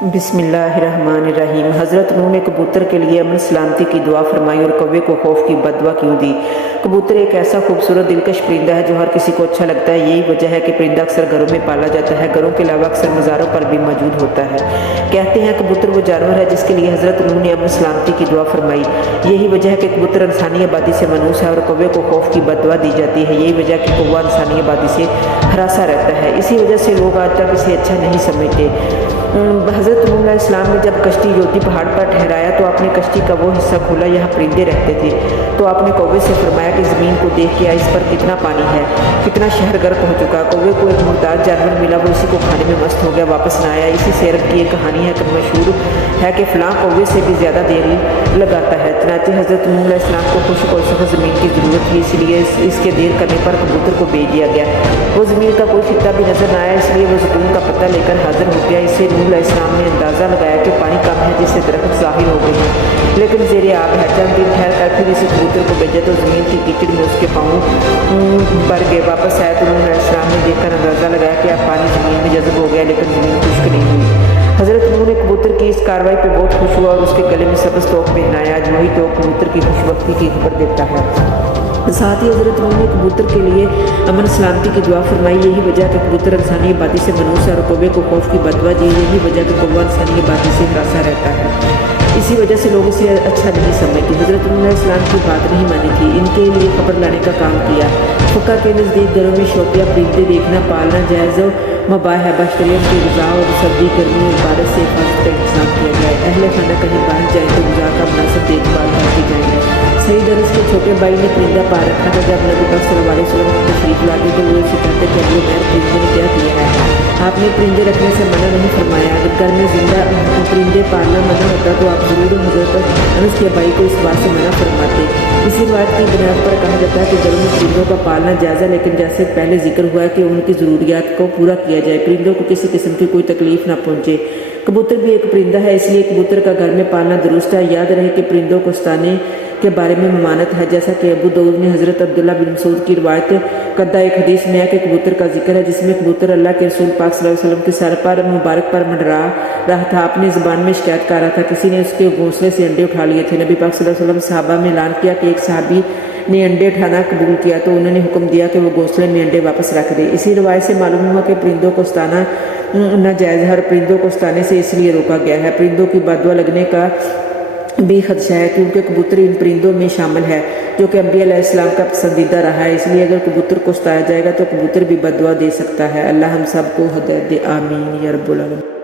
बिस्मिल्लाहिर्रहमानिर्रहीम। हज़रत नूह ने कबूतर के लिए अमन सलामती की दुआ फरमाई और कौवे को खौफ की बददुआ क्यों दी। कबूतर एक ऐसा खूबसूरत दिलकश परिंदा है जो हर किसी को अच्छा लगता है। यही वजह है कि परिंदा अक्सर घरों में पाला जाता है, घरों के अलावा अक्सर मज़ारों पर भी मौजूद होता है। कहते हैं कबूतर वो जानवर है जिसके लिए हज़रत नूह ने अमन सलामती की दुआ फरमाई। यही वजह है कि कबूतर इंसानी आबादी से मनूस है और कौवे को खौफ की बददुआ दी जाती है। यही वजह है कि कौवा इंसानी आबादी से हरासा रहता है। इसी वजह से लोग आज तक इसे अच्छा नहीं समझते। हज़रत नूह अलैहिस्सलाम ने जब कश्ती योदी पहाड़ पर ठहराया तो आपने कश्ती का वो हिस्सा खोला यहाँ परिंदे रहते थे। तो आपने कौवे से फरमाया कि ज़मीन को देख के इस पर कितना पानी है, कितना शहर गर्क हो चुका। कौवे को एक मुर्दार जानवर मिला, वो इसी को खाने में मस्त हो गया, वापस ना आया। इसी से अरब की एक कहानी है कि मशहूर है कि फ़लाँ कौवे से भी ज़्यादा देरी लगाता है। चनाचे हज़रत नूह अलैहिस्सलाम को खुश्क और सख्त ज़मीन की ज़रूरत थी, इसलिए इसके देर करने पर कबूतर को भेज दिया गया। वो ज़मीन का कोई खित्ता भी नज़र न आया, इसलिए वो ज़ैतून का पत्ता लेकर हाजिर हो गया। इससे नूह अलैहिस्सलाम ने अंदाज़ा लगाया कि पानी कम है, जिससे दरख्त ज़ाहिर हो गई है लेकिन ज़ेरे आब है। चंद दिन ठहर कर फिर इस कबूतर को भेजा तो ज़मीन की कीचड़ में उसके पाँव भर गए। वापस आया तो नूह अलैहिस्सलाम ने देखकर अंदाज़ा लगाया कि अब पानी ज़मीन में जज़ब हो गया, लेकिन ज़मीन खुश्क नहीं हुई। हज़रत नूह ने कबूतर की इस कार्रवाई पर बहुत खुश हुआ और उसके गले में सब्ज़ तोक पहनाया। आज वही तोक कबूतर की खुशबख्ती की खबर देता है। साथ ही हज़रत नूह ने कबूतर के लिए अमन सलामती की दुआ फरमाई। यही वजह कि कबूतर इंसानी आबादी से मनूस है और कौवे को खौफ की बददुआ दी। यही वजह कि कौवा इंसानी आबादी से हरासा रहता है। इसी वजह से लोग इसे अच्छा नहीं समझते। हज़रत नूह अलैहिस्सलाम की बात नहीं मानी थी, इनके लिए खबर लाने का काम किया। फ़ुक़हा के नज़दीक घरों में शौकिया परिंदे देखना पालना जायज़ मबाह है, बशरियत की ग़िज़ा और सर्दी गर्मी और बारिश से हिफाजत का इंतज़ाम किया जाए। अहले खाना कहीं बाहर जाए तो ग़िज़ा का मुनासिब देखभाल करके जाएंगे। सही दरस के छोटे भाई ने परिंदा पा रखा था। जब नबी पाक सल्लल्लाहु अलैहि वसल्लम को तशरीफ़ लाते तो वो उसे कहते कि अबू मैर परिंदे ने क्या किया है, आपने परिंदे रखने से मना नहीं फरमाया। अगर घर में जिंदा परिंदे पालना मना होता तो आप ज़रूर हज़रत अनस के भाई को इस बात से मना फरमाते। इसी बात की बुनियाद पर कहा जाता है कि घरों में परिंदों का पालना जायज़ है, लेकिन जैसे पहले जिक्र हुआ है कि उनकी ज़रूरियात को पूरा किया जाए, परिंदों को किसी किस्म की कोई तकलीफ़ ना पहुँचे। कबूतर भी एक परिंदा है, इसलिए कबूतर का घर में पालना दुरुस्त है। याद रहे कि परिंदों को उस्ताने के बारे में ममानत है, जैसा कि अबू दाऊद ने हज़रत अब्दुल्ला बिन मसूद की रिवायत करदा एक हदीस में है कि कबूतर का जिक्र है जिसमें कबूतर अल्लाह के रसूल पाक सल्लल्लाहु अलैहि वसल्लम के सर पर मुबारक पर मंडरा रहा था। अपनी ज़बान में शिकायत कर रहा था, किसी ने उसके घोंसले से अंडे उठा लिए थे। नबी पाक सल्लल्लाहु अलैहि वसल्लम सहाबा में ऐलान किया कि एक सहाबी ने अंडे उठाना कबूल किया तो उन्होंने हुक्म दिया कि वो घोंसले में अंडे वापस रख दे। इसी रवायत से मालूम हुआ कि परिंदों को उस्ताना नाजायज़ है और परिंदों को उस्ताने से इसलिए रोका गया है। परिंदों की बददुआ लगने का भी खदशा है, क्योंकि कबूतर इन परिंदों में शामिल है जो कि अंबिया अलैहिस्सलाम का पसंदीदा रहा है। इसलिए अगर कबूतर को उस्ताया जाएगा तो कबूतर भी बददुआ दे सकता है। अल्लाह हम सब को हिदायत दे, आमीन या रब्बुल आलमीन।